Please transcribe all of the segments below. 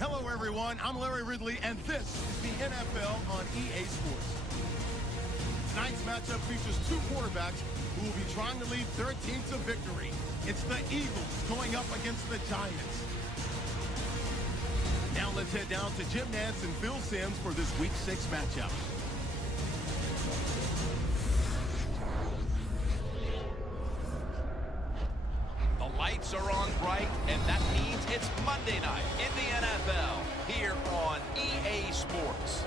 Hello, everyone. I'm Larry Ridley, and this is the NFL on EA Sports. Tonight's matchup features two quarterbacks who will be trying to lead their team to victory. It's the Eagles going up against the Giants. Now let's head down to Jim Nantz and Phil Simms for this Week 6 matchup. The lights are on bright, and that means it's Monday night in the NFL here on EA Sports.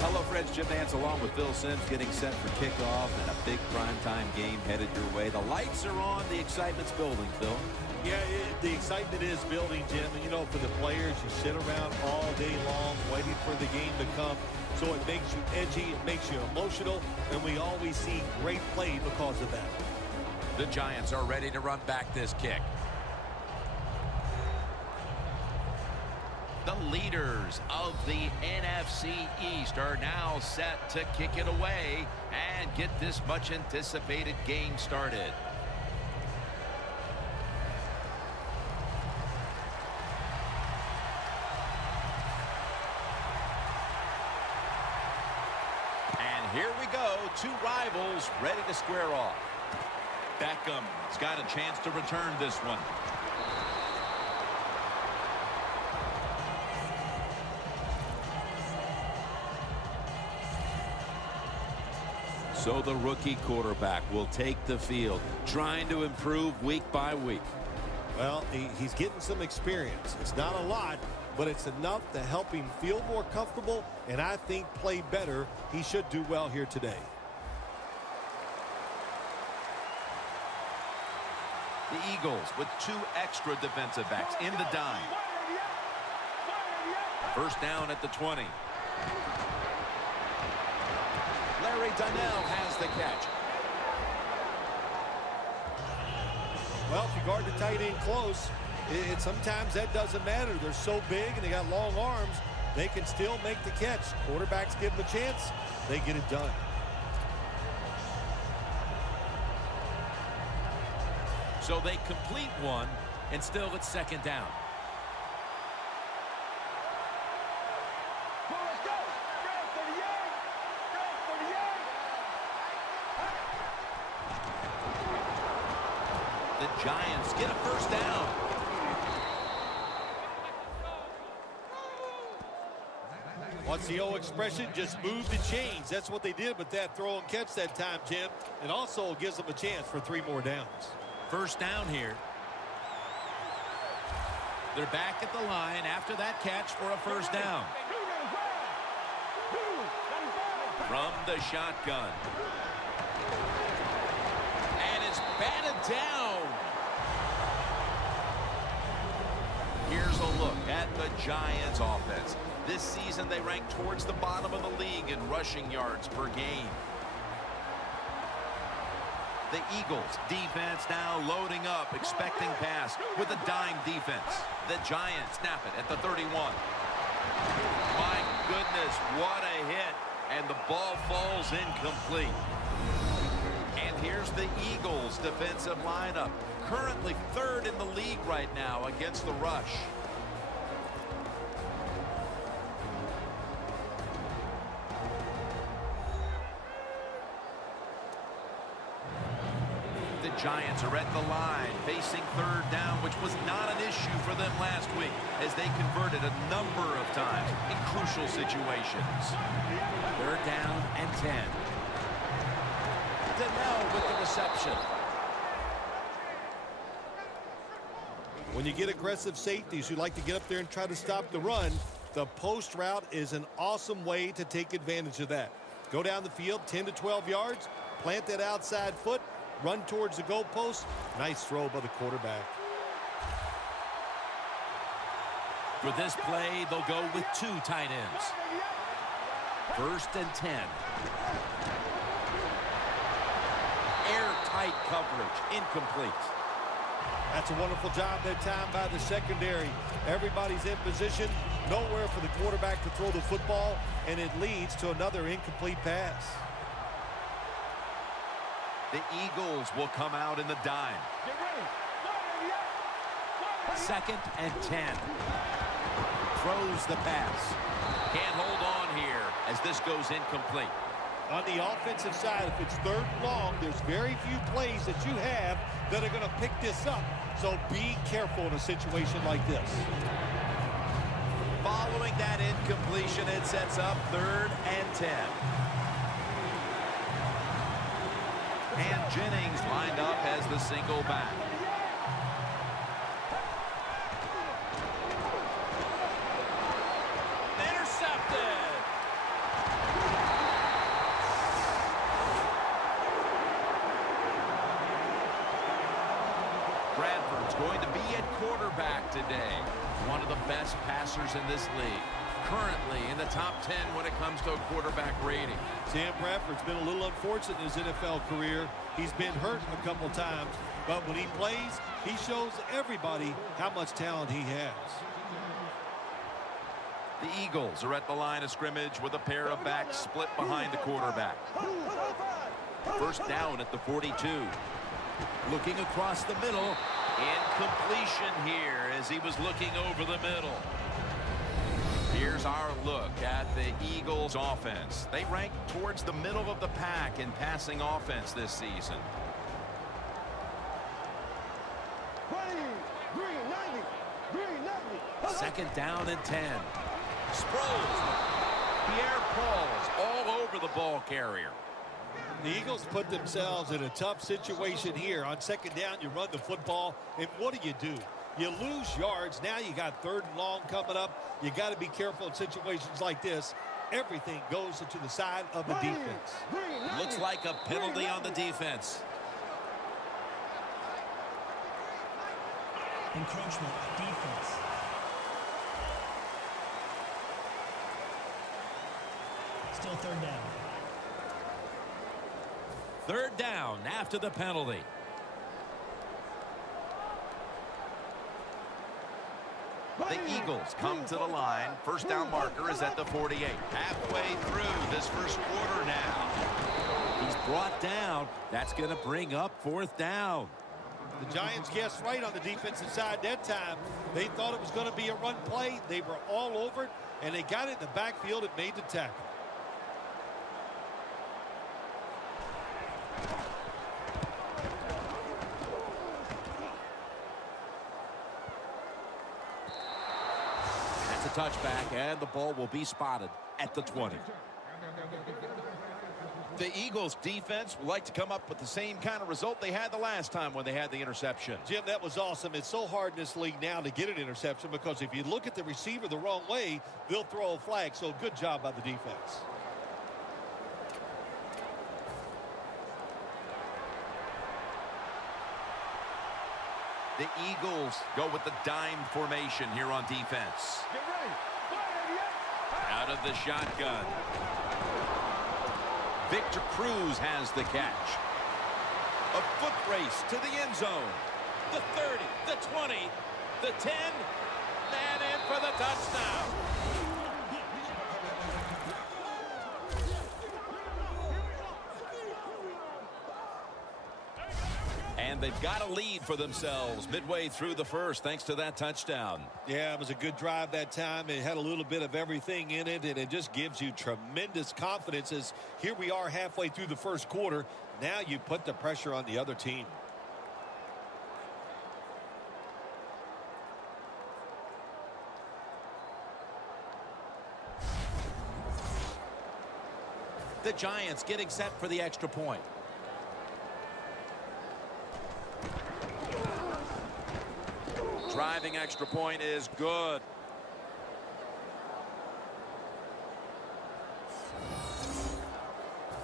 Hello, friends. Jim Nantz along with Phil Simms getting set for kickoff and a big primetime game headed your way. The lights are on. The excitement's building, Phil. Yeah, the excitement is building, Jim. And, you know, for the players, you sit around all day long waiting for the game to come. So it makes you edgy, it makes you emotional, and we always see great play because of that. The Giants are ready to run back this kick. The leaders of the NFC East are now set to kick it away and get this much anticipated game started. And here we go, two rivals ready to square off. Beckham's got a chance to return this one. So the rookie quarterback will take the field, trying to improve week by week. Well, he's getting some experience. It's not a lot, but it's enough to help him feel more comfortable and I think play better. He should do well here today. The Eagles with two extra defensive backs in the dime. First down at the 20. Larry Donnell has the catch. Well, if you guard the tight end close, sometimes that doesn't matter. They're so big and they got long arms, they can still make the catch. Quarterbacks give them a chance, they get it done. So they complete one, and still it's second down. The Giants get a first down. What's the old expression? Just move the chains. That's what they did with that throw and catch that time, Jim. And also gives them a chance for 3 more downs. First down here. They're back at the line after that catch for a first down. From the shotgun. And it's batted down. Here's a look at the Giants offense. This season they rank towards the bottom of the league in rushing yards per game. The Eagles defense now loading up, expecting pass with a dime defense. The Giants snap it at the 31. My goodness, what a hit. And the ball falls incomplete. And here's the Eagles defensive lineup. Currently third in the league right now against the rush. The Giants are at the line, facing third down, which was not an issue for them last week as they converted a number of times in crucial situations. Third down and 10. Donnell with the reception. When you get aggressive safeties who like to get up there and try to stop the run, the post route is an awesome way to take advantage of that. Go down the field 10 to 12 yards, plant that outside foot, run towards the goalpost. Nice throw by the quarterback. For this play, they'll go with 2 tight ends. First and 10. Airtight coverage, incomplete. That's a wonderful job that time by the secondary. Everybody's in position, nowhere for the quarterback to throw the football, and it leads to another incomplete pass. The Eagles will come out in the dime. 2nd and 10. Throws the pass. Can't hold on here as this goes incomplete. On the offensive side, if it's 3rd and long, there's very few plays that you have that are going to pick this up. So be careful in a situation like this. Following that incompletion, it sets up 3rd and 10. And Jennings lined up as the single back. Intercepted. Bradford's going to be at quarterback today. One of the best passers in this league. Currently in the top 10 when it comes to a quarterback rating. Sam Bradford's been a little unfortunate in his NFL career. He's been hurt a couple times, but when he plays, he shows everybody how much talent he has. The Eagles are at the line of scrimmage with a pair of backs split behind the quarterback. 1st down at the 42. Looking across the middle. Incompletion here as he was looking over the middle. Here's our look at the Eagles offense. They rank towards the middle of the pack in passing offense this season. Second down and 10. Sproles. Pierre-Paul's all over the ball carrier. The Eagles put themselves in a tough situation here. On 2nd down, you run the football, and what do? You lose yards. Now you got 3rd and long coming up. You got to be careful in situations like this. Everything goes to the side of the defense. Looks like a penalty on the defense. Encroachment, defense. Still 3rd down. 3rd down after the penalty. The Eagles come to the line. 1st down marker is at the 48. Halfway through this 1st quarter now. He's brought down. That's going to bring up 4th down. The Giants guessed right on the defensive side that time. They thought it was going to be a run play. They were all over it, and they got it in the backfield and made the tackle. That's a touchback, and the ball will be spotted at the 20. The Eagles defense would like to come up with the same kind of result they had the last time when they had the interception. Jim, that was awesome. It's so hard in this league now to get an interception because if you look at the receiver the wrong way, they'll throw a flag. So good job by the defense. The Eagles go with the dime formation here on defense. Get ready. Out of the shotgun. Victor Cruz has the catch. A foot race to the end zone. The 30, the 20, the 10, and in for the touchdown. And they've got a lead for themselves midway through the 1st thanks to that touchdown. Yeah, it was a good drive that time. It had a little bit of everything in it, and it just gives you tremendous confidence as here we are halfway through the 1st quarter. Now you put the pressure on the other team. The Giants getting set for the extra point. Driving extra point is good.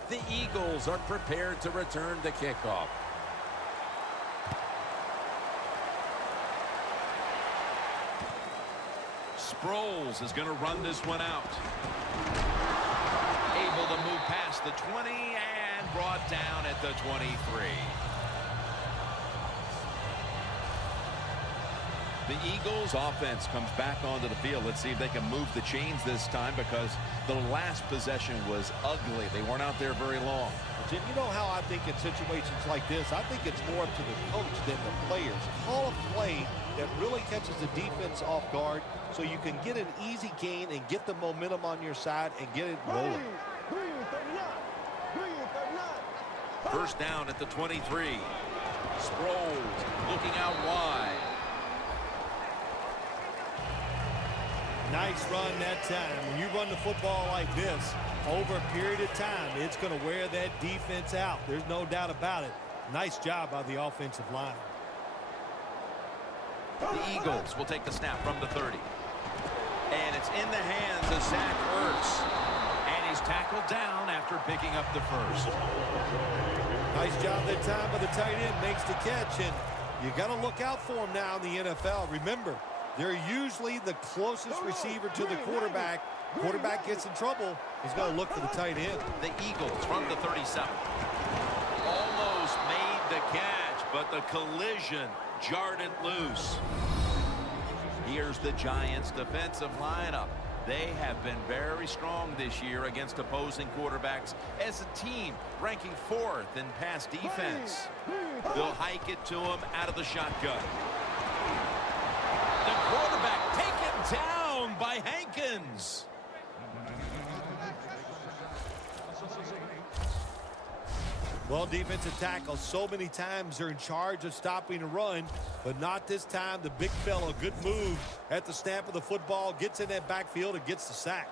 The Eagles are prepared to return the kickoff. Sproles is going to run this one out. Able to move past the 20 and brought down at the 23. The Eagles offense comes back onto the field. Let's see if they can move the chains this time because the last possession was ugly. They weren't out there very long. Jim, you know how I think in situations like this, I think it's more up to the coach than the players. Call a play that really catches the defense off guard so you can get an easy gain and get the momentum on your side and get it rolling. First down at the 23. Sproles looking out wide. Nice run that time. When you run the football like this, over a period of time, it's going to wear that defense out. There's no doubt about it. Nice job by the offensive line. The Eagles will take the snap from the 30. And it's in the hands of Zach Ertz. And he's tackled down after picking up the first. Nice job that time by the tight end. Makes the catch. And you got to look out for him now in the NFL. Remember, they're usually the closest receiver to the quarterback. Quarterback gets in trouble, he's going to look for the tight end. The Eagles from the 37. Almost made the catch, but the collision jarred it loose. Here's the Giants' defensive lineup. They have been very strong this year against opposing quarterbacks as a team, ranking 4th in pass defense. They'll hike it to him out of the shotgun. The quarterback taken down by Hankins. Well, defensive tackle, so many times they're in charge of stopping a run, but not this time. The big fellow, good move at the snap of the football, gets in that backfield and gets the sack.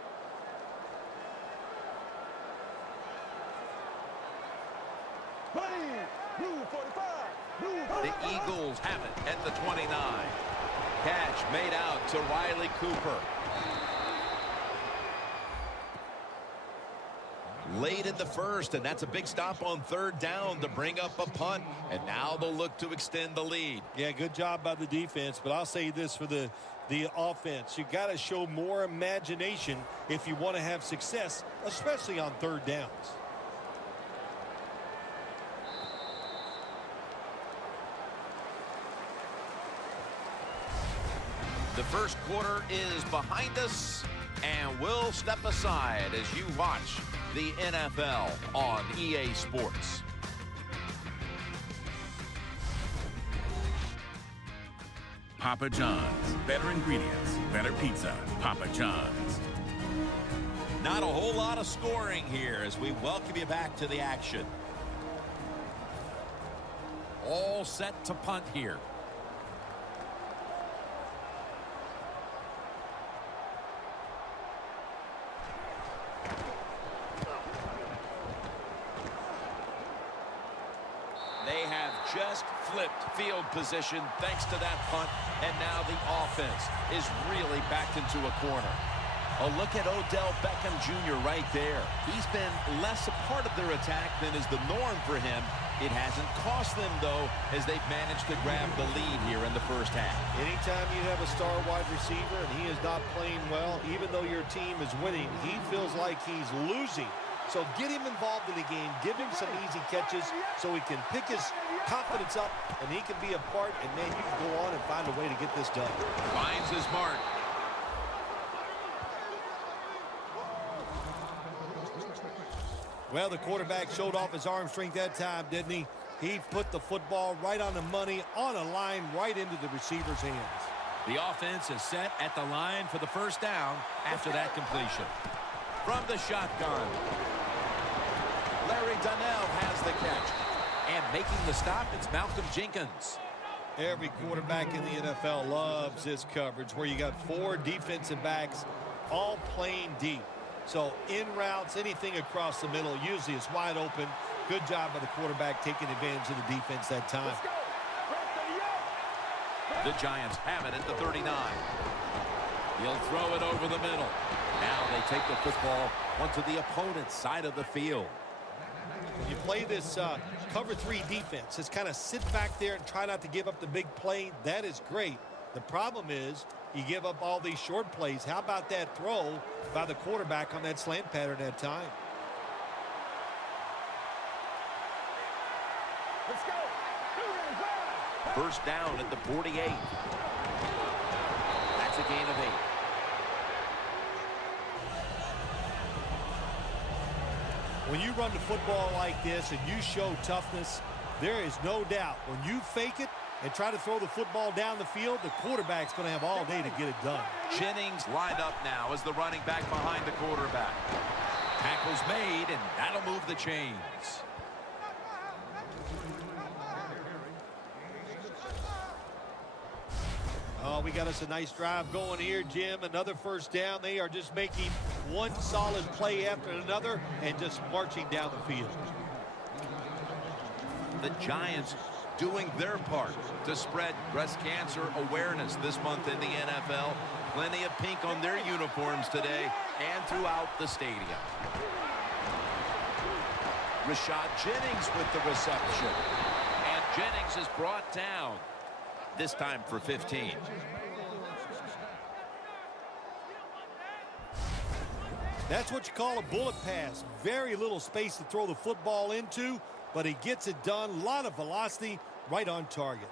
The Eagles have it at the 29. Catch made out to Riley Cooper. Late in the first, and that's a big stop on 3rd down to bring up a punt. And now they'll look to extend the lead. Yeah, good job by the defense, but I'll say this for the offense. You got to show more imagination if you want to have success, especially on 3rd downs. The first quarter is behind us, and we'll step aside as you watch the NFL on EA Sports. Papa John's. Better ingredients, better pizza. Papa John's. Not a whole lot of scoring here as we welcome you back to the action. All set to punt here. They have just flipped field position thanks to that punt, and now the offense is really backed into a corner. A look at Odell Beckham Jr. right there. He's been less a part of their attack than is the norm for him. It hasn't cost them, though, as they've managed to grab the lead here in the first half. Anytime you have a star wide receiver and he is not playing well, even though your team is winning, he feels like he's losing. So get him involved in the game, give him some easy catches so he can pick his confidence up and he can be a part, and man, you can go on and find a way to get this done. Finds his mark. Well, the quarterback showed off his arm strength that time, didn't he? He put the football right on the money, on a line, right into the receiver's hands. The offense is set at the line for the first down after that completion. From the shotgun, Larry Donnell has the catch. And making the stop, it's Malcolm Jenkins. Every quarterback in the NFL loves this coverage where you got 4 defensive backs all playing deep. So in routes, anything across the middle, usually it's wide open. Good job by the quarterback taking advantage of the defense that time. The Giants have it at the 39. He'll throw it over the middle. Now they take the football onto the opponent's side of the field. When you play this cover 3 defense, just kind of sit back there and try not to give up the big play. That is great. The problem is you give up all these short plays. How about that throw by the quarterback on that slant pattern that time? Let's go. First down at the 48. That's a gain of 8. When you run the football like this and you show toughness, there is no doubt when you fake it and try to throw the football down the field, the quarterback's going to have all day to get it done. Jennings lined up now as the running back behind the quarterback. Tackle's made, and that'll move the chains. Oh, we got us a nice drive going here, Jim. Another first down. They are just making one solid play after another and just marching down the field. The Giants doing their part to spread breast cancer awareness this month in the NFL. Plenty of pink on their uniforms today and throughout the stadium. Rashad Jennings with the reception. And Jennings is brought down, this time for 15. That's what you call a bullet pass. Very little space to throw the football into, but he gets it done. A lot of velocity, right on target.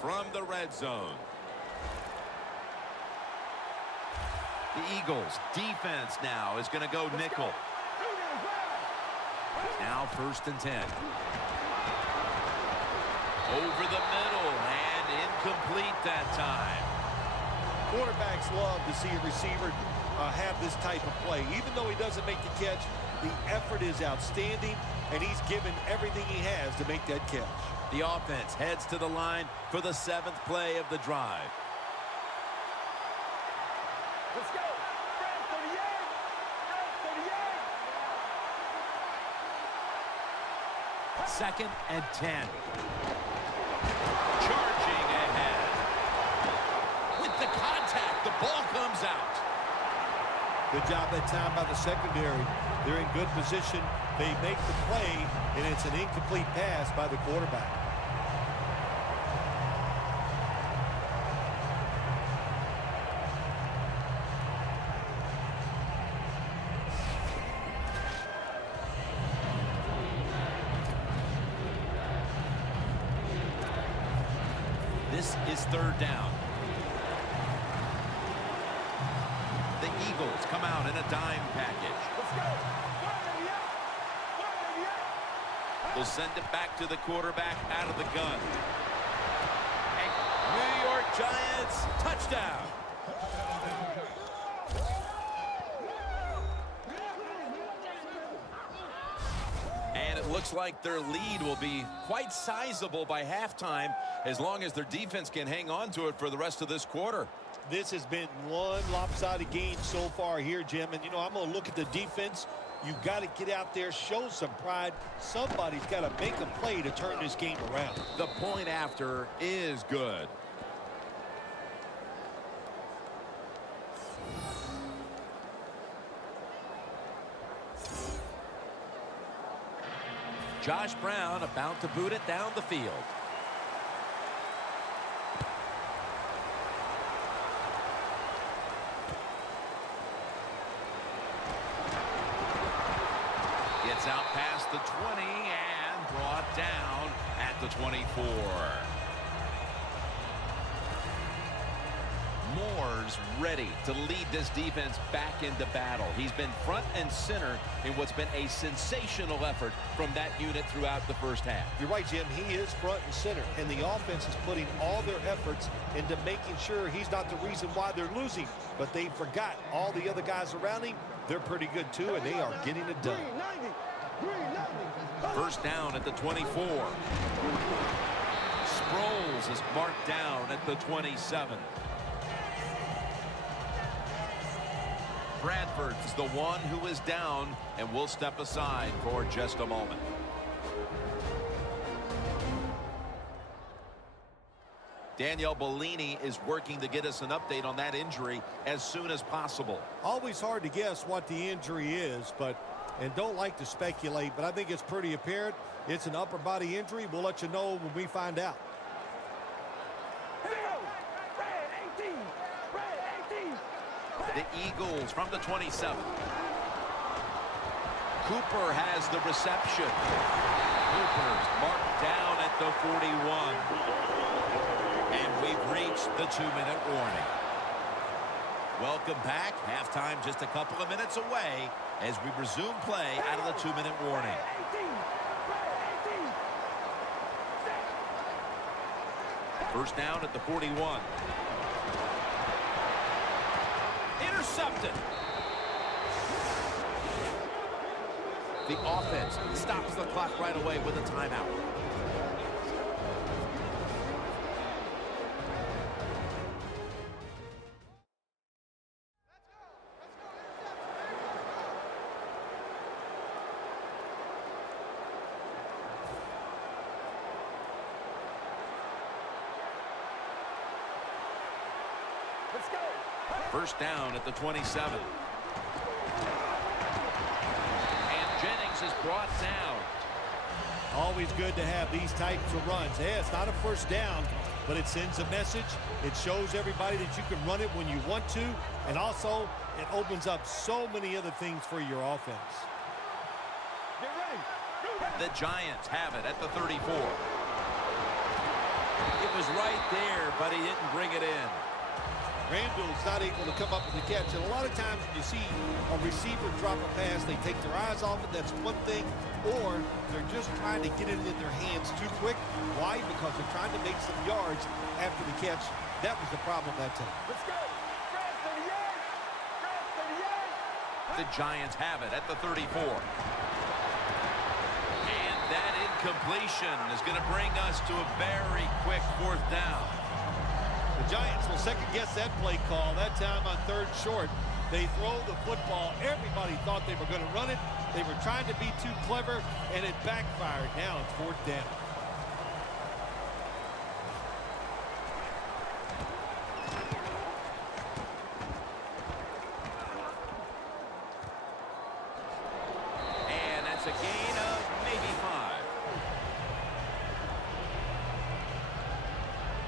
From the red zone. The Eagles defense now is going to go nickel. Now 1st and 10. Over the middle and incomplete that time. Quarterbacks love to see a receiver have this type of play. Even though he doesn't make the catch, the effort is outstanding, and he's given everything he has to make that catch. The offense heads to the line for the 7th play of the drive. Let's go. 2nd and 10. Charging ahead. With the contact, the ball comes out. Good job that time by the secondary. They're in good position. They make the play, and it's an incomplete pass by the quarterback. This is 3rd down. The Eagles come out in a dime package. They'll send it back to the quarterback out of the gun. And New York Giants touchdown. And it looks like their lead will be quite sizable by halftime as long as their defense can hang on to it for the rest of this quarter. This has been one lopsided game so far here, Jim. And, I'm going to look at the defense. You got to get out there, show some pride. Somebody's got to make a play to turn this game around. The point after is good. Josh Brown about to boot it down the field. Gets out past the 20 and brought down at the 24. Moore's ready to lead this defense back into battle. He's been front and center in what's been a sensational effort from that unit throughout the first half. You're right, Jim. He is front and center, and the offense is putting all their efforts into making sure he's not the reason why they're losing. But they forgot all the other guys around him. They're pretty good, too, and they are getting it done. 1st down at the 24. Sproles is marked down at the 27. Bradford is the one who is down, and will step aside for just a moment. Danielle Bellini is working to get us an update on that injury as soon as possible. Always hard to guess what the injury is, and don't like to speculate, but I think it's pretty apparent. It's an upper body injury. We'll let you know when we find out. The Eagles from the 27. Cooper has the reception. Cooper's marked down at the 41. And we've reached the 2-minute warning. Welcome back. Halftime just a couple of minutes away as we resume play out of the 2-minute warning. First down at the 41. Intercepted. The offense stops the clock right away with a timeout. First down at the 27. And Jennings is brought down. Always good to have these types of runs. Yeah, it's not a first down, but it sends a message. It shows everybody that you can run it when you want to, and also it opens up so many other things for your offense. Get ready. The Giants have it at the 34. It was right there, but he didn't bring it in. Randall's not able to come up with the catch. And a lot of times when you see a receiver drop a pass, they take their eyes off it. That's one thing. Or they're just trying to get it in their hands too quick. Why? Because they're trying to make some yards after the catch. That was the problem that time. Let's go. The Giants have it at the 34. And that incompletion is going to bring us to a very quick fourth down. The Giants will second-guess that play call. That time on third short, they throw the football. Everybody thought they were going to run it. They were trying to be too clever, and it backfired. Now it's fourth down. And that's a gain of maybe 5.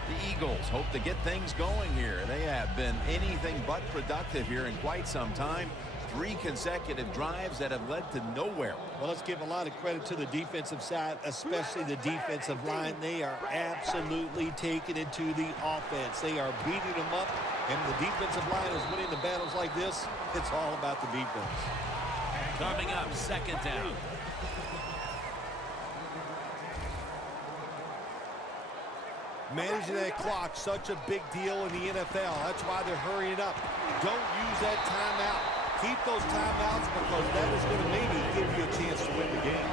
The Eagles hope to get things going here. They have been anything but productive here in quite some time. 3 consecutive drives that have led to nowhere. Well, let's give a lot of credit to the defensive side, especially the defensive line. They are absolutely taking it to the offense. They are beating them up, and the defensive line is winning the battles like this. It's all about the defense. Coming up, second down. Managing that clock, such a big deal in the NFL. That's why they're hurrying up. Don't use that timeout. Keep those timeouts because that is going to maybe give you a chance to win the game.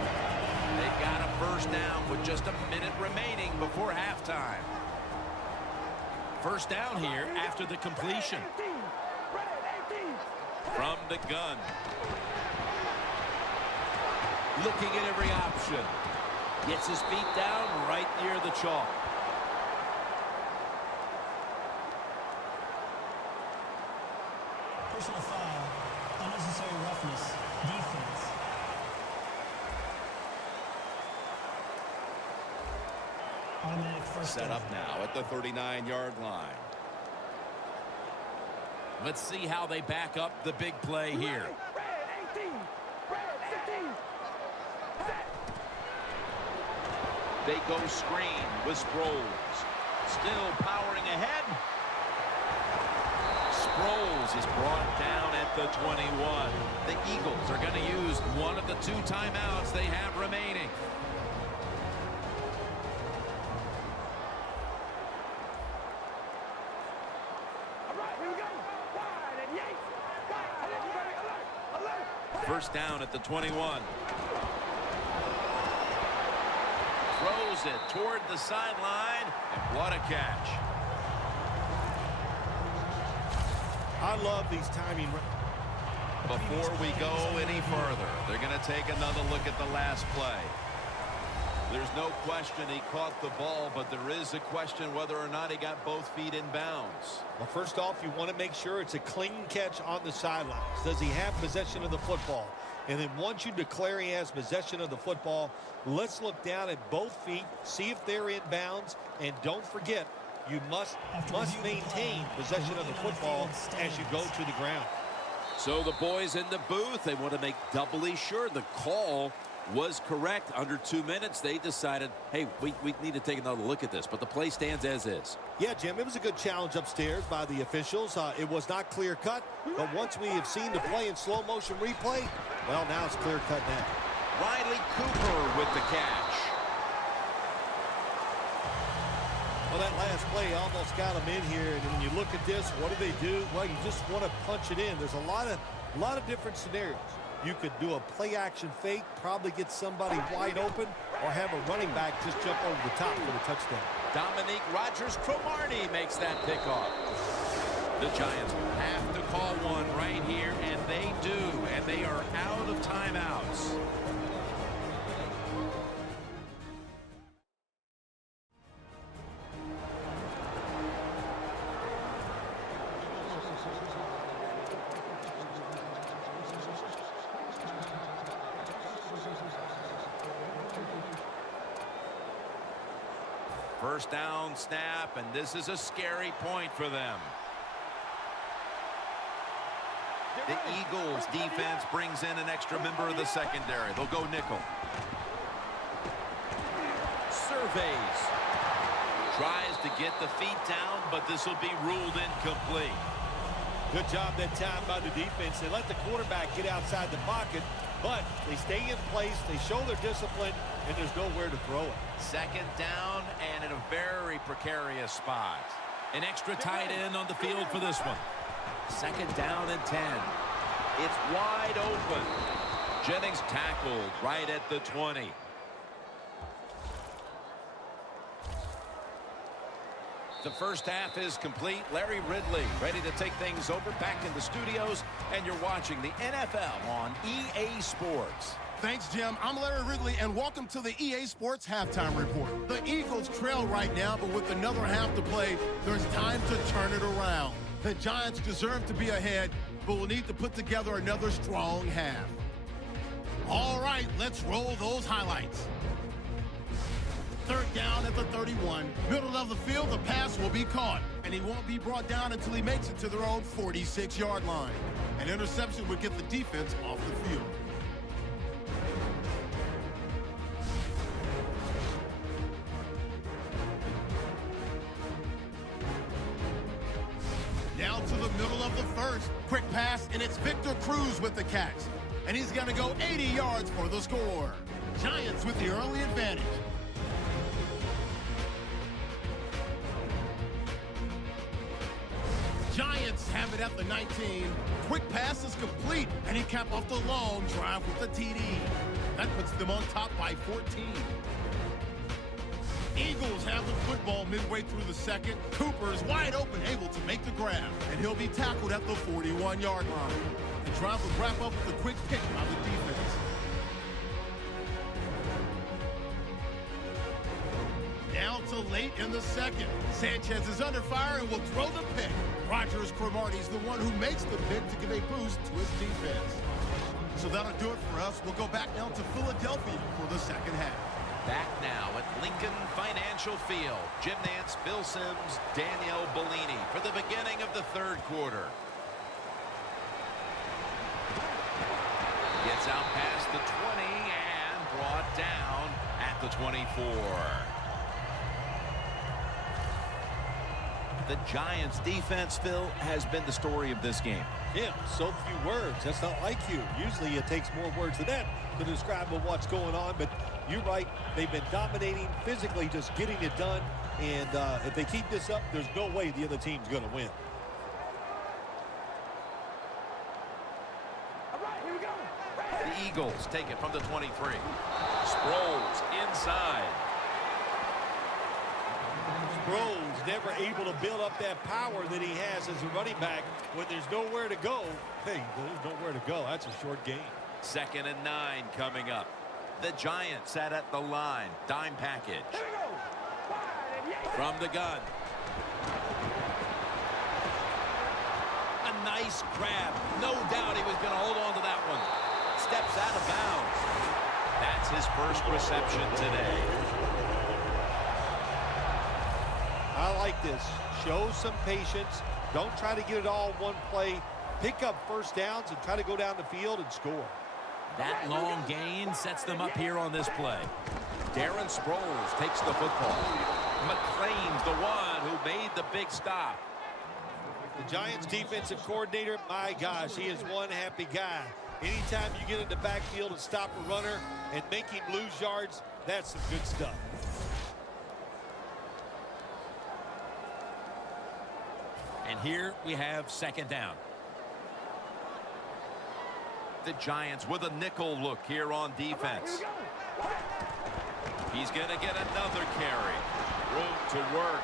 They've got a first down with just a minute remaining before halftime. First down here after the completion. From the gun. Looking at every option. Gets his feet down right near the chalk. Personal foul. Unnecessary roughness. Defense. Automatic first Set down. up now at the 39-yard line. Let's see how they back up the big play here. They go screen with Sproles. Still powering ahead. Sproles is brought down at the 21. The Eagles are going to use one of the 2 timeouts they have remaining. First down at the 21. Throws it toward the sideline, and what a catch. I love these timing. Before we go any further, they're going to take another look at the last play. There's no question he caught the ball, but there is a question whether or not he got both feet in bounds. Well, first off, you want to make sure it's a clean catch on the sidelines. Does he have possession of the football? And then once you declare he has possession of the football, let's look down at both feet, see if they're in bounds, and don't forget, you must maintain possession of the football as you go to the ground. So the boys in the booth, they want to make doubly sure the call was correct. Under 2 minutes, they decided, hey, we need to take another look at this. But the play stands as is. Yeah, Jim, it was a good challenge upstairs by the officials. It was not clear-cut, but once we have seen the play in slow motion replay, well, now it's clear-cut now. Riley Cooper with the catch. Well, that last play almost got them in here, and when you look at this, what do? Well, you just want to punch it in. There's a lot of different scenarios. You could do a play-action fake, probably get somebody wide open, or have a running back just jump over the top for the touchdown. Dominique Rodgers-Cromartie makes that pickoff. The Giants have to call one right here, and they do, and they are out of timeouts. First down snap, and this is a scary point for them. The Eagles defense brings in an extra member of the secondary. They'll go nickel. Surveys. Tries to get the feet down, but this will be ruled incomplete. Good job that time by the defense. They let the quarterback get outside the pocket, but they stay in place, they show their discipline, and there's nowhere to throw it. Second down and in a very precarious spot. An extra tight end on the field for this one. Second down and 10. It's wide open. Jennings tackled right at the 20. The first half is complete. Larry Ridley ready to take things over back in the studios, and you're watching the NFL on EA Sports. Thanks, Jim. I'm Larry Ridley, and welcome to the EA Sports Halftime Report. The Eagles trail right now, but with another half to play, there's time to turn it around. The Giants deserve to be ahead, but will need to put together another strong half. All right, let's roll those highlights. Third down at the 31. Middle of the field, the pass will be caught, and he won't be brought down until he makes it to their own 46-yard line. An interception would get the defense off the field. Now to the middle of the first. Quick pass, and it's Victor Cruz with the catch. And he's going to go 80 yards for the score. Giants with the early advantage. Giants have it at the 19. Quick pass is complete, and he capped off the long drive with the TD. That puts them on top by 14. Eagles have the football midway through the second. Cooper is wide open, able to make the grab, and he'll be tackled at the 41-yard line. The drive will wrap up with a quick pick by the defense. Down to late in the second. Sanchez is under fire and will throw the pick. Rodgers-Cromartie is the one who makes the pick to give a boost to his defense. So that'll do it for us. We'll go back now to Philadelphia for the second half. Back now at Lincoln Financial Field. Jim Nantz, Bill Sims, Danielle Bellini for the beginning of the third quarter. Gets out past the 20 and brought down at the 24. The Giants defense, Phil, has been the story of this game. Yeah, so few words. That's not like you. Usually it takes more words than that to describe what's going on, but you're right. They've been dominating, physically just getting it done, and if they keep this up, there's no way the other team's going to win. All right, here we go. The Eagles take it from the 23. Sproles inside. Sproles never able to build up that power that he has as a running back. When there's nowhere to go, hey, there's nowhere to go. That's a short game. 2nd and 9 coming up. The Giants sat at the line. Dime package. From the gun. A nice grab. No doubt he was going to hold on to that one. Steps out of bounds. That's his first reception today. I like this. Show some patience. Don't try to get it all in one play. Pick up first downs and try to go down the field and score. That long gain sets them up here on this play. Darren Sproles takes the football. McLean's the one who made the big stop. The Giants defensive coordinator, my gosh, he is one happy guy. Anytime you get in the backfield and stop a runner and make him lose yards, that's some good stuff. And here we have second down. The Giants with a nickel look here on defense. He's going to get another carry. Room to work.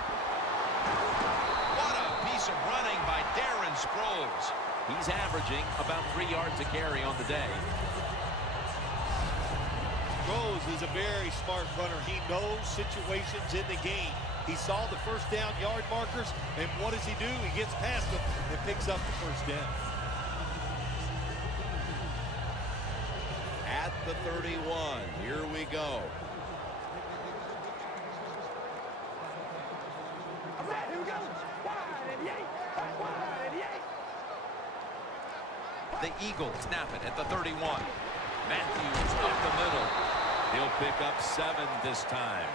What a piece of running by Darren Sproles. He's averaging about 3 yards a carry on the day. Sproles is a very smart runner. He knows situations in the game. He saw the first down yard markers, and what does he do? He gets past them and picks up the first down. At the 31, here we go. The Eagles snap it at the 31. Matthews up the middle. He'll pick up 7 this time.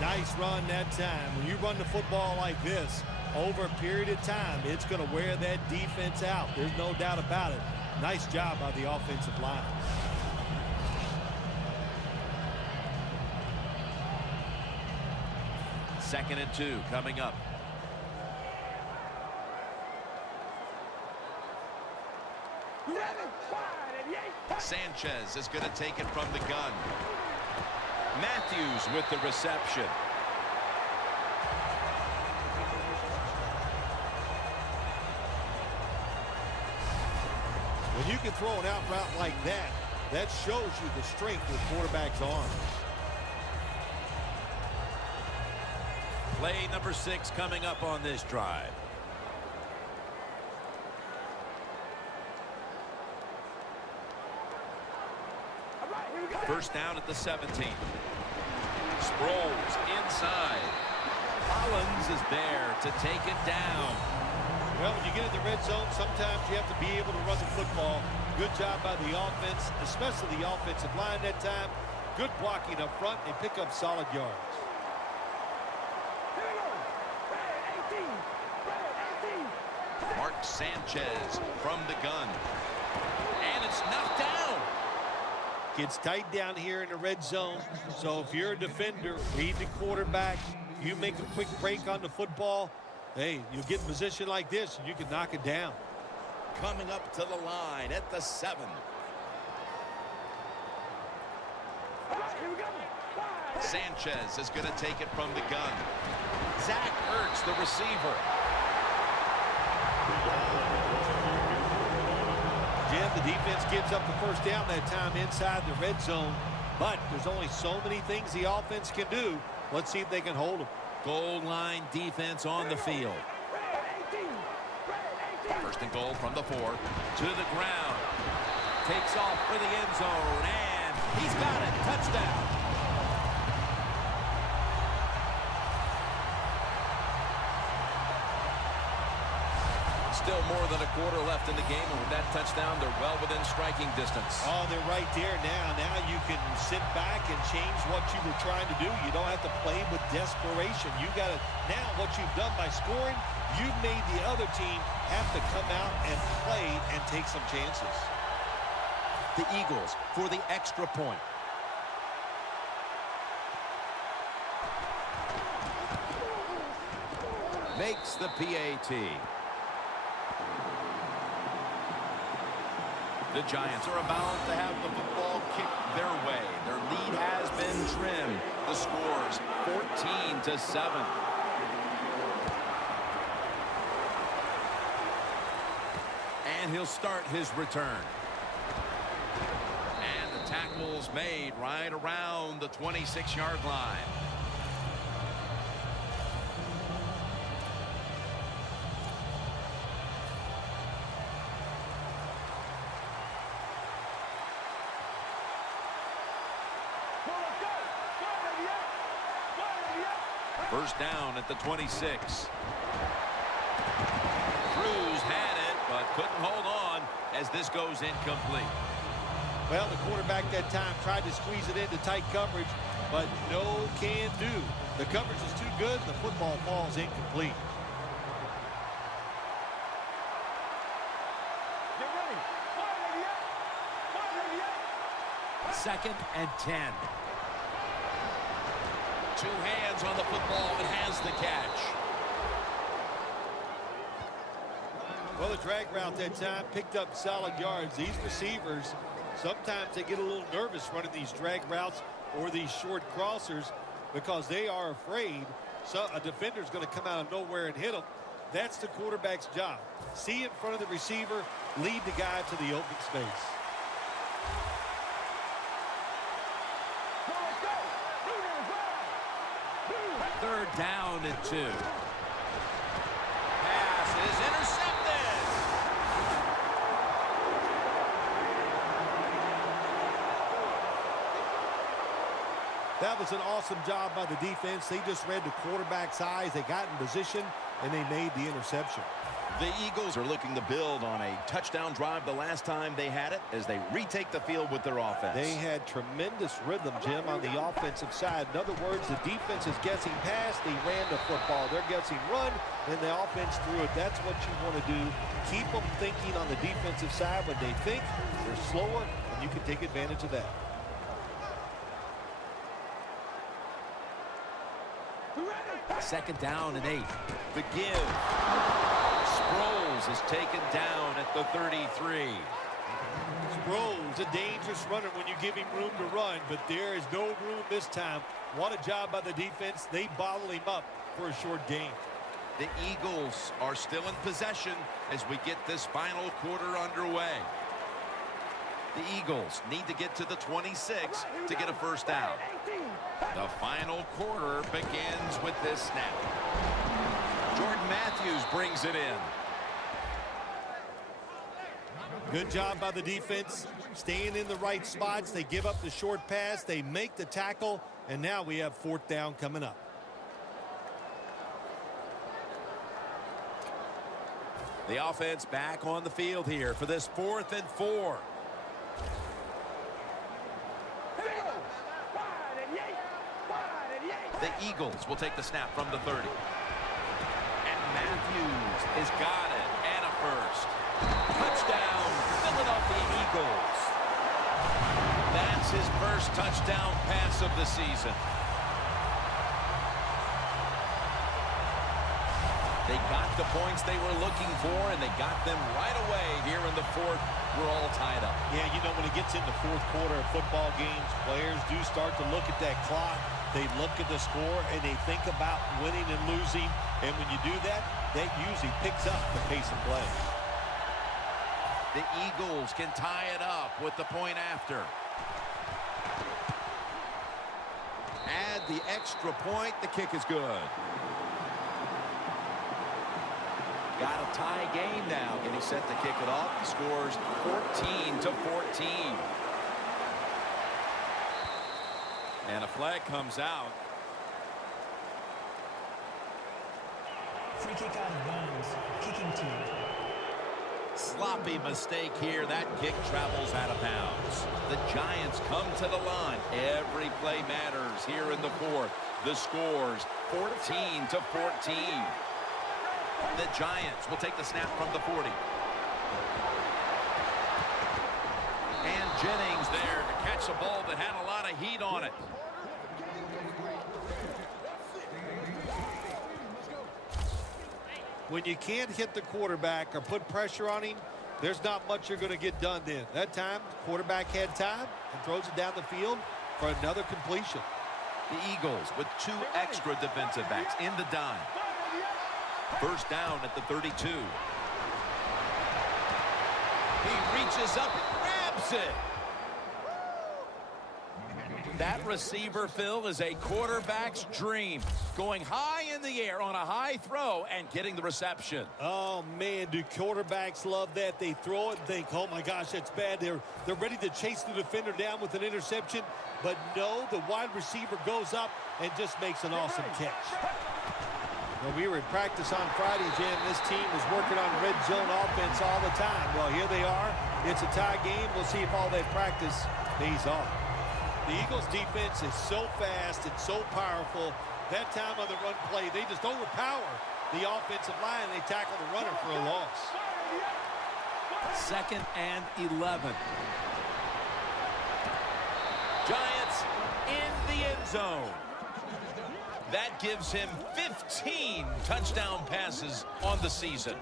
Nice run that time. When you run the football like this, over a period of time, it's going to wear that defense out. There's no doubt about it. Nice job by the offensive line. Second and 2 coming up. Sanchez is going to take it from the gun. Matthews with the reception. When you can throw an out route like that, that shows you the strength of the quarterback's arm. Play number 6 coming up on this drive. First down at the 17. Sproles inside. Collins is there to take it down. Well, when you get in the red zone, sometimes you have to be able to run the football. Good job by the offense, especially the offensive line that time. Good blocking up front and pick up solid yards. Mark Sanchez from the gun. And it's knocked down. Gets tight down here in the red zone. So if you're a defender, read the quarterback. You make a quick break on the football. Hey, you get in a position like this, and you can knock it down. Coming up to the line at the 7. Sanchez is going to take it from the gun. Zach Ertz, the receiver. Jim, the defense gives up the first down that time inside the red zone, but there's only so many things the offense can do. Let's see if they can hold them. Goal line defense on the field. First and goal from the 4. To the ground. Takes off for the end zone, and he's got it. Touchdown. Still more than a quarter left in the game, and with that touchdown, they're well within striking distance. Oh, they're right there now. Now you can sit back and change what you were trying to do. You don't have to play with desperation. You got to, now what you've done by scoring, you've made the other team have to come out and play and take some chances. The Eagles for the extra point. Makes the PAT. The Giants are about to have the football kicked their way. Their lead has been trimmed. The score's 14-7. And he'll start his return. And the tackle's made right around the 26-yard line. First down at the 26. Cruz had it, but couldn't hold on as this goes incomplete. Well, the quarterback that time tried to squeeze it into tight coverage, but no can do. The coverage is too good, and the football falls incomplete. Second and 10. Two hands on the football and has the catch. Well, the drag route that time picked up solid yards. These receivers, sometimes they get a little nervous running these drag routes or these short crossers because they are afraid a defender's going to come out of nowhere and hit them. That's the quarterback's job. See in front of the receiver, lead the guy to the open space. Third down and 2. Pass is intercepted. That was an awesome job by the defense. They just read the quarterback's eyes. They got in position, and they made the interception. The Eagles are looking to build on a touchdown drive the last time they had it as they retake the field with their offense. They had tremendous rhythm, Jim, on the offensive side. In other words, the defense is guessing pass. They ran the football. They're guessing run, and the offense threw it. That's what you want to do. Keep them thinking on the defensive side. When they think, they're slower, and you can take advantage of that. Second down and 8. The give. Sproles is taken down at the 33. Sproles, a dangerous runner when you give him room to run, but there is no room this time. What a job by the defense. They bottle him up for a short gain. The Eagles are still in possession as we get this final quarter underway. The Eagles need to get to the 26 to get a first down. The final quarter begins with this snap. Jordan Matthews brings it in. Good job by the defense, staying in the right spots. They give up the short pass. They make the tackle, and now we have fourth down coming up. The offense back on the field here for this 4th and 4. The Eagles will take the snap from the 30. And Matthews has got it, and a first. Touchdown, Philadelphia Eagles. That's his first touchdown pass of the season. They got the points they were looking for, and they got them right away here in the 4th. We're all tied up. Yeah, you know, when it gets into fourth quarter of football games, players do start to look at that clock. They look at the score, and they think about winning and losing. And when you do that, that usually picks up the pace of play. The Eagles can tie it up with the point after. Add the extra point. The kick is good. Got a tie game now. Getting set to kick it off. The score's 14-14. And a flag comes out. Free kick out of bounds. Kicking team. Sloppy mistake here. That kick travels out of bounds. The Giants come to the line. Every play matters here in the 4th. The score's 14-14. The Giants will take the snap from the 40. And Jennings there to catch a ball that had a lot of heat on it. When you can't hit the quarterback or put pressure on him, there's not much you're going to get done then. That time, the quarterback had time and throws it down the field for another completion. The Eagles with 2 extra defensive backs in the dime. First down at the 32. He reaches up and grabs it. That receiver, Phil, is a quarterback's dream. Going high in the air on a high throw and getting the reception. Oh, man, do quarterbacks love that? They throw it and think, oh, my gosh, that's bad. They're ready to chase the defender down with an interception. But no, the wide receiver goes up and just makes an awesome catch. Well, we were in practice on Friday, Jim. This team was working on red zone offense all the time. Well, here they are. It's a tie game. We'll see if all that practice pays off. The Eagles' defense is so fast and so powerful. That time on the run play, they just overpower the offensive line. They tackle the runner for a loss. 2nd and 11. Giants in the end zone. That gives him 15 touchdown passes on the season.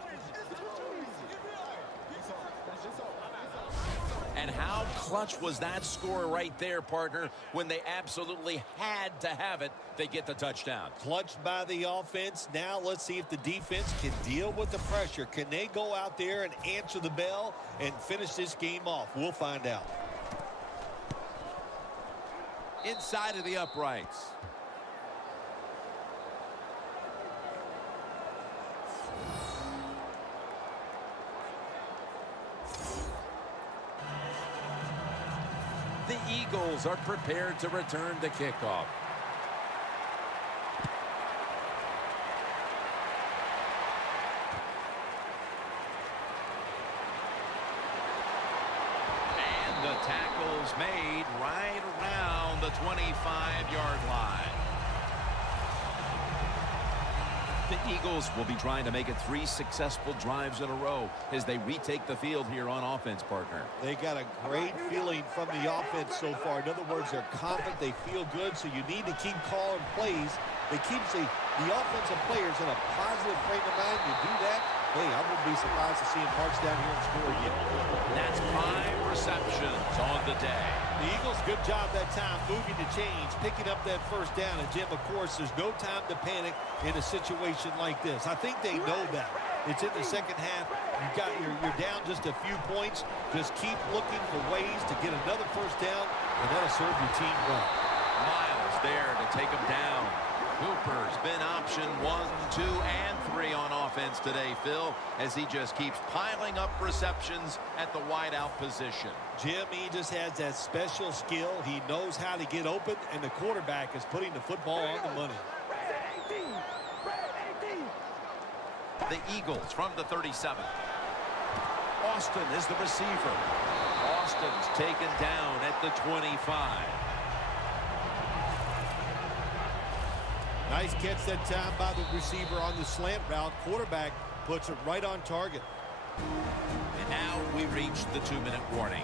And how clutch was that score right there, partner, when they absolutely had to have it, they get the touchdown. Clutched by the offense. Now let's see if the defense can deal with the pressure. Can they go out there and answer the bell and finish this game off? We'll find out. Inside of the uprights. The Eagles are prepared to return the kickoff. And the tackle's made right around the 25-yard line. The Eagles will be trying to make it 3 successful drives in a row as they retake the field here on offense, partner. They got a great feeling from the offense so far. In other words, they're confident, they feel good, so you need to keep calling plays. It keeps the offensive players in a positive frame of mind. You do that, hey, I wouldn't be surprised to see him march down here and score again. That's 5 receptions on the day. The Eagles, good job that time moving the chains, picking up that first down. And, Jim, of course, there's no time to panic in a situation like this. I think they know that. It's in the second half. You're down just a few points. Just keep looking for ways to get another first down, and that'll serve your team well. Miles there to take him down. Hooper's been option 1, 2, and 3 on offense today, Phil, as he just keeps piling up receptions at the wideout position. Jim, he just has that special skill. He knows how to get open, and the quarterback is putting the football on the money. The Eagles from the 37. Austin is the receiver. Austin's taken down at the 25. Nice catch that time by the receiver on the slant route. Quarterback puts it right on target. And now we reach the 2-minute warning.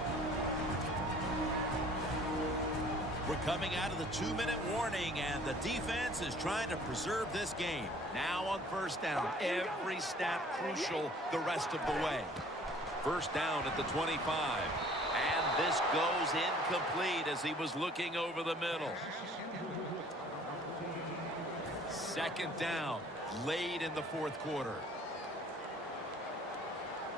We're coming out of the 2-minute warning, and the defense is trying to preserve this game. Now on first down, every snap crucial the rest of the way. First down at the 25. And this goes incomplete as he was looking over the middle. Second down, late in the fourth quarter.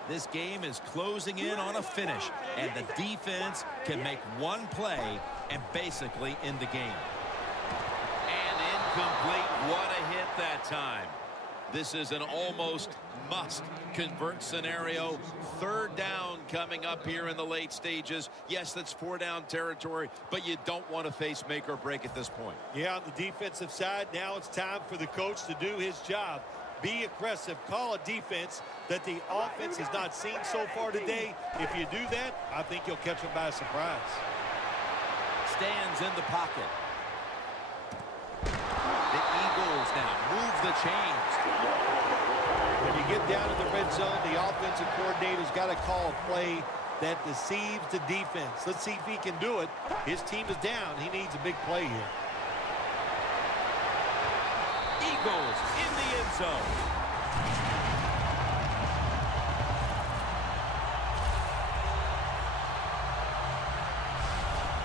This game is closing in on a finish, and the defense can make one play and basically end the game. And incomplete. What a hit that time. This is an almost must-convert scenario. Third down coming up here in the late stages. Yes, that's 4-down territory, but you don't want to face make or break at this point. Yeah, on the defensive side, now it's time for the coach to do his job. Be aggressive. Call a defense that the offense has not seen so far today. If you do that, I think you'll catch them by surprise. Stands in the pocket. The Eagles now move the chains. When you get down to the red zone, the offensive coordinator's got to call a play that deceives the defense. Let's see if he can do it. His team is down. He needs a big play here. Eagles in the end zone.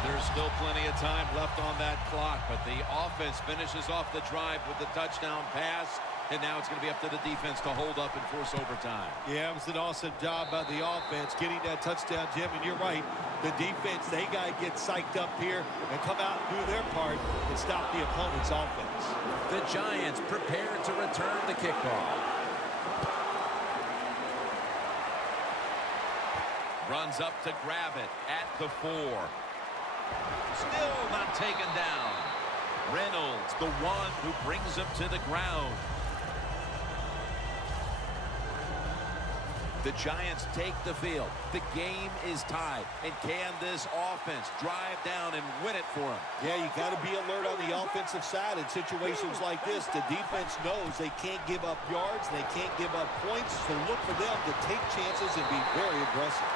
There's still plenty of time left on that clock, but the offense finishes off the drive with the touchdown pass, and now it's going to be up to the defense to hold up and force overtime. Yeah, it was an awesome job by the offense getting that touchdown, Jim, and you're right. The defense, they got to get psyched up here and come out and do their part and stop the opponent's offense. The Giants prepared to return the kickoff. Runs up to grab it at the 4. Still not taken down. Reynolds, the one who brings him to the ground. The Giants take the field. The game is tied. And can this offense drive down and win it for them? Yeah, you got to be alert on the offensive side in situations like this. The defense knows they can't give up yards. They can't give up points. So look for them to take chances and be very aggressive.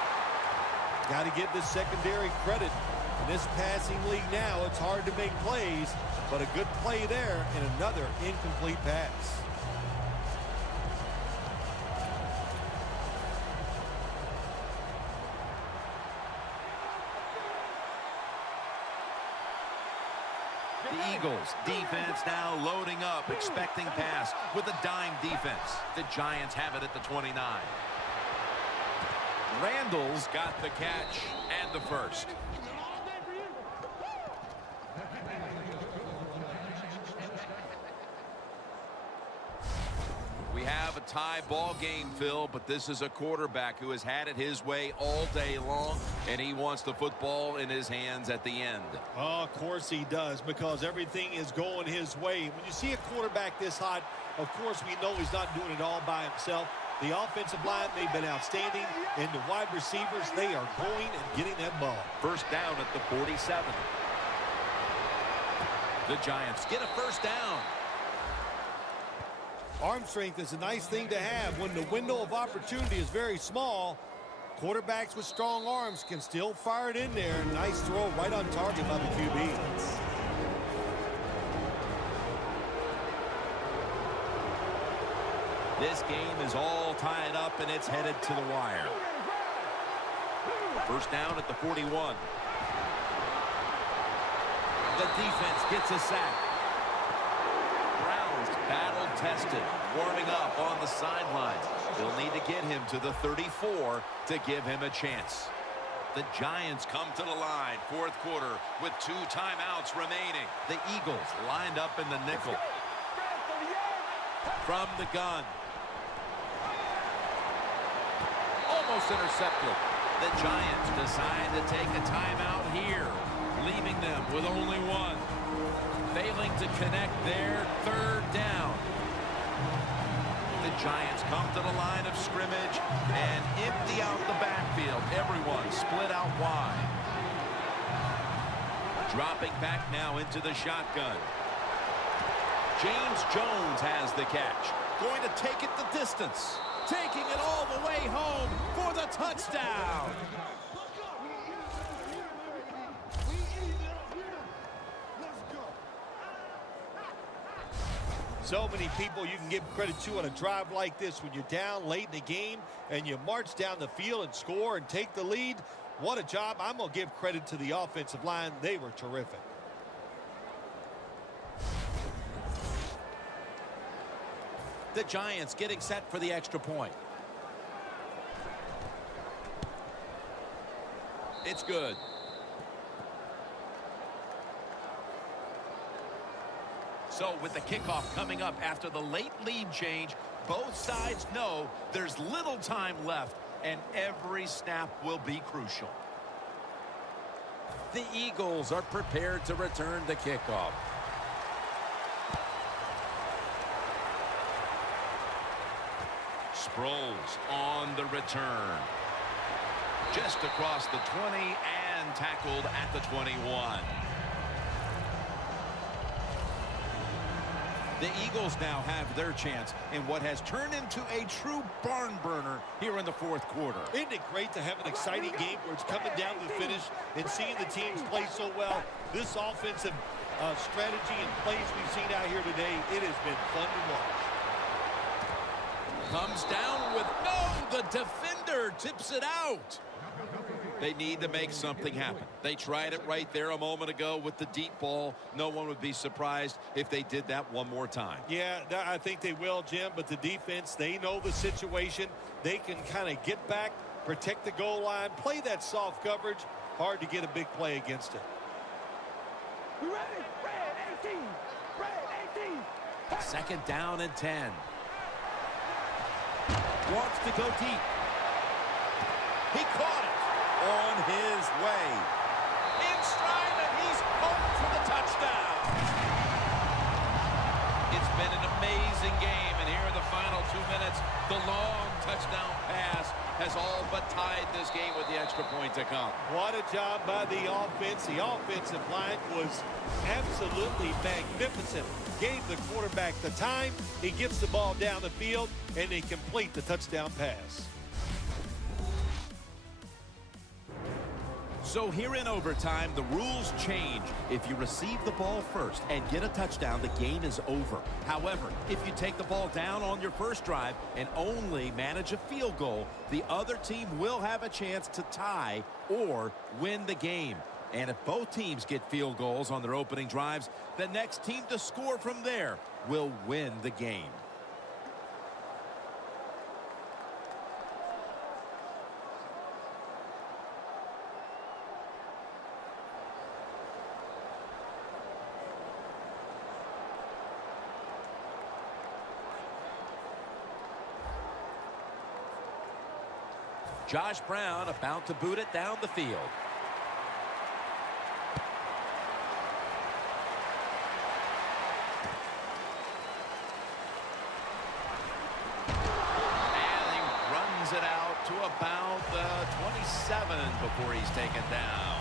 Got to give the secondary credit. In this passing league now, it's hard to make plays, but a good play there and another incomplete pass. The Eagles defense now loading up, expecting pass with a dime defense. The Giants have it at the 29. Randall's got the catch and the first. We have a tie ball game, Phil, but this is a quarterback who has had it his way all day long, and he wants the football in his hands at the end. Oh, of course he does, because everything is going his way. When you see a quarterback this hot, of course we know he's not doing it all by himself. The offensive line, they've been outstanding, and the wide receivers, they are going and getting that ball. First down at the 47. The Giants get a first down. Arm strength is a nice thing to have when the window of opportunity is very small. Quarterbacks with strong arms can still fire it in there. Nice throw right on target by the QB. This game is all tied up, and it's headed to the wire. First down at the 41. The defense gets a sack. Browns battle-tested, warming up on the sidelines. They'll need to get him to the 34 to give him a chance. The Giants come to the line, fourth quarter, with 2 timeouts remaining. The Eagles lined up in the nickel. From the gun. Almost intercepted. The Giants decide to take a timeout here, leaving them with only one. Failing to connect there, third down. The Giants come to the line of scrimmage and empty out the backfield. Everyone split out wide. Dropping back now into the shotgun. James Jones has the catch. Going to take it the distance. Taking it all the way home for the touchdown. So many people you can give credit to on a drive like this when you're down late in the game and you march down the field and score and take the lead. What a job. I'm going to give credit to the offensive line. They were terrific. The Giants getting set for the extra point. It's good. So with the kickoff coming up after the late lead change, both sides know there's little time left, and every snap will be crucial. The Eagles are prepared to return the kickoff. Sproles on the return. Just across the 20 and tackled at the 21. The Eagles now have their chance in what has turned into a true barn burner here in the fourth quarter. Isn't it great to have an exciting game where it's coming down to the finish and seeing the teams play so well? This offensive strategy and plays we've seen out here today, it has been fun to watch. Comes down with the defender tips it out. They need to make something happen. They tried it right there a moment ago with the deep ball. No one would be surprised if they did that one more time. Yeah, I think they will, Jim, but the defense, they know the situation. They can kind of get back, protect the goal line, play that soft coverage. Hard to get a big play against it. Ready? Red 18. Red 18. Second down and 10. Wants to go deep. He caught it on his way. In stride, and he's home for the touchdown. It's been an amazing game. And here in the final 2 minutes, the long touchdown pass has all but tied this game with the extra point to come. What a job by the offense. The offensive line was absolutely magnificent. Gave the quarterback the time. He gets the ball down the field, and they complete the touchdown pass. So here in overtime, the rules change. If you receive the ball first and get a touchdown, the game is over. However, if you take the ball down on your first drive and only manage a field goal, the other team will have a chance to tie or win the game. And if both teams get field goals on their opening drives, the next team to score from there will win the game. Josh Brown about to boot it down the field. And he runs it out to about the 27 before he's taken down.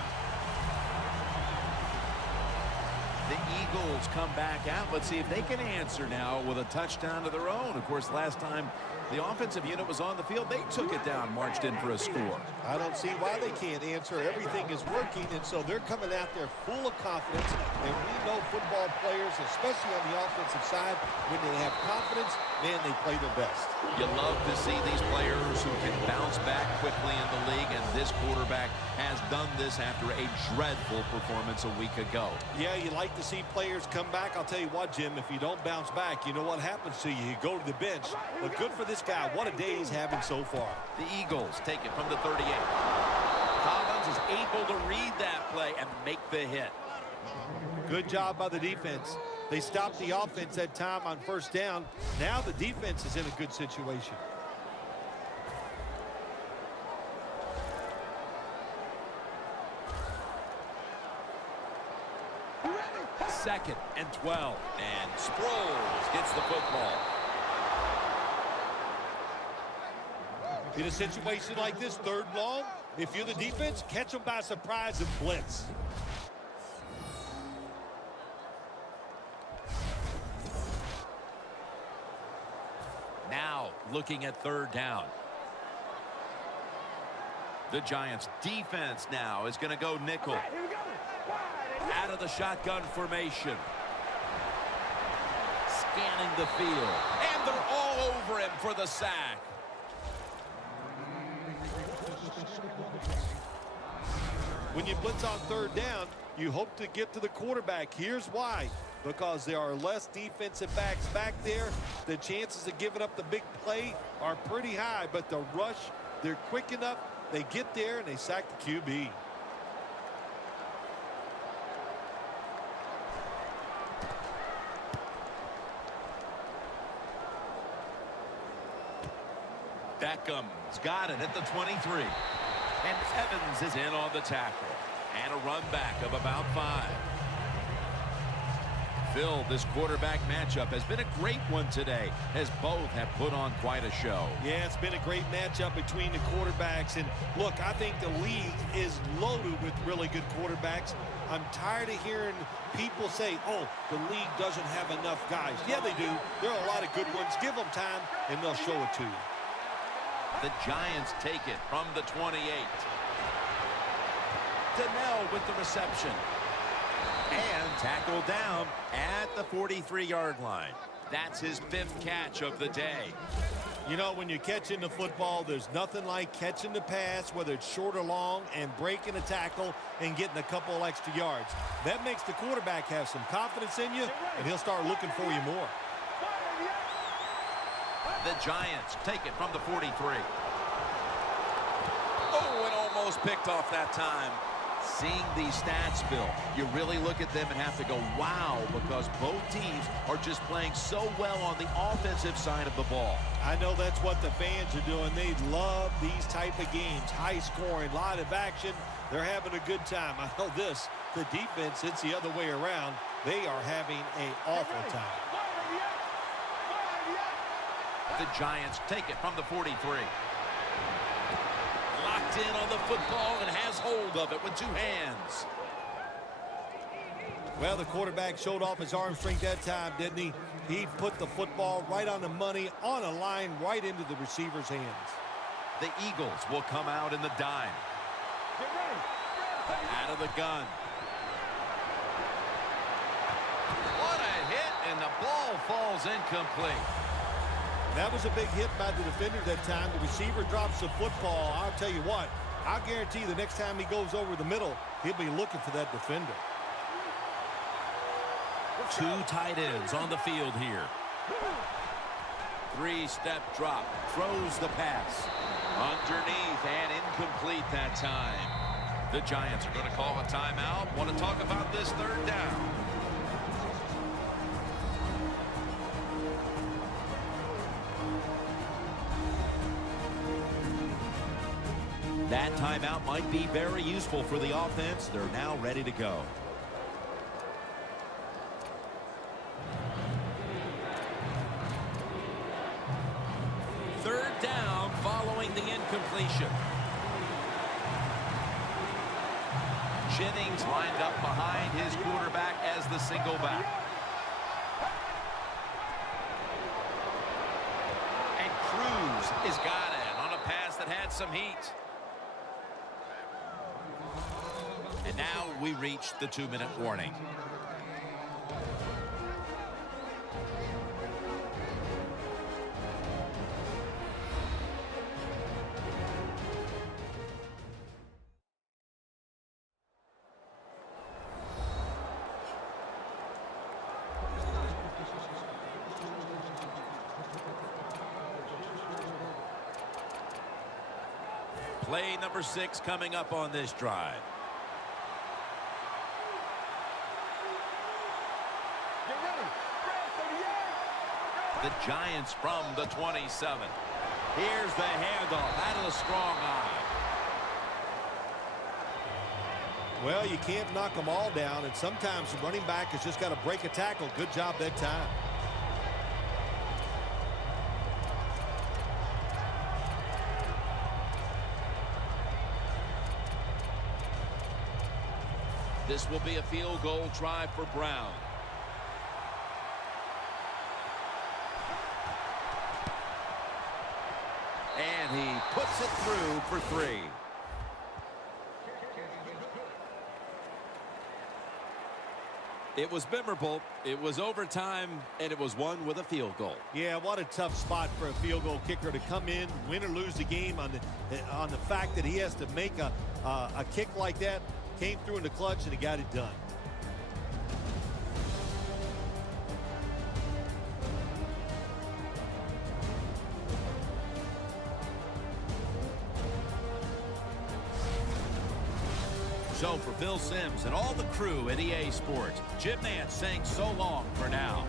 The Eagles come back out. Let's see if they can answer now with a touchdown of their own. Of course, last time the offensive unit was on the field, they took it down, marched in for a score. I don't see why they can't answer. Everything is working, and so they're coming out there full of confidence. And we know football players, especially on the offensive side, when they have confidence, man, they play their best. You love to see these players who can bounce back quickly in the league, and this quarterback has done this after a dreadful performance a week ago. Yeah, you like to see players come back. I'll tell you what, Jim, if you don't bounce back, you know what happens to you. You go to the bench. But good for this guy. What a day he's having so far. The Eagles take it from the 38. Collins is able to read that play and make the hit. Good job by the defense. They stopped the offense that time on first down. Now the defense is in a good situation. Second and 12. And Sproles gets the football. In a situation like this, third long, if you're the defense, catch them by surprise and blitz. Now looking at third down. The Giants defense now is going to go nickel. Here we go. Out of the shotgun formation. Scanning the field. And they're all over him for the sack. When you blitz on third down, you hope to get to the quarterback. Here's why. Because there are less defensive backs back there. The chances of giving up the big play are pretty high, but the rush, they're quick enough. They get there and they sack the QB. Beckham's got it at the 23. And Evans is in on the tackle. And a run back of about 5. Phil, this quarterback matchup has been a great one today, as both have put on quite a show. Yeah, it's been a great matchup between the quarterbacks. And look, I think the league is loaded with really good quarterbacks. I'm tired of hearing people say, oh, the league doesn't have enough guys. Yeah, they do. There are a lot of good ones. Give them time, and they'll show it to you. The Giants take it from the 28. Donnell with the reception. And tackled down at the 43-yard line. That's his 5th catch of the day. You know, when you're catching the football, there's nothing like catching the pass, whether it's short or long, and breaking a tackle and getting a couple of extra yards. That makes the quarterback have some confidence in you, and he'll start looking for you more. The Giants take it from the 43. Oh, and almost picked off that time. Seeing these stats, Bill, you really look at them and have to go, wow, because both teams are just playing so well on the offensive side of the ball. I know that's what the fans are doing. They love these type of games. High scoring, lot of action. They're having a good time. I know this, the defense, it's the other way around. They are having an awful time. The Giants take it from the 43. Locked in on the football and has hold of it with two hands. Well, the quarterback showed off his arm strength that time, didn't he? He put the football right on the money, on a line, right into the receiver's hands. The Eagles will come out in the dime. Get ready. Out of the gun. What a hit, and the ball falls incomplete. That was a big hit by the defender that time. The receiver drops the football. I'll tell you what, I'll guarantee the next time he goes over the middle, he'll be looking for that defender. Two tight ends on the field here. Three-step drop. Throws the pass. Underneath and incomplete that time. The Giants are going to call a timeout. Want to talk about this third down. That timeout might be very useful for the offense. They're now ready to go. Third down following the incompletion. Jennings lined up behind his quarterback as the single back. And Cruz is got it on a pass that had some heat. And now we reach the 2-minute warning. Play number 6 coming up on this drive. Get ready. The Giants from the 27. Here's the handoff out of the strong eye. Well, you can't knock them all down, and sometimes the running back has just got to break a tackle. Good job that time. This will be a field goal try for Brown. And he puts it through for 3. It was memorable, it was overtime, and it was won with a field goal. Yeah, what a tough spot for a field goal kicker to come in, win or lose the game on the fact that he has to make a kick like that. Came through in the clutch and he got it done. So for Phil Simms and all the crew at EA Sports, Jim Nantz saying so long for now.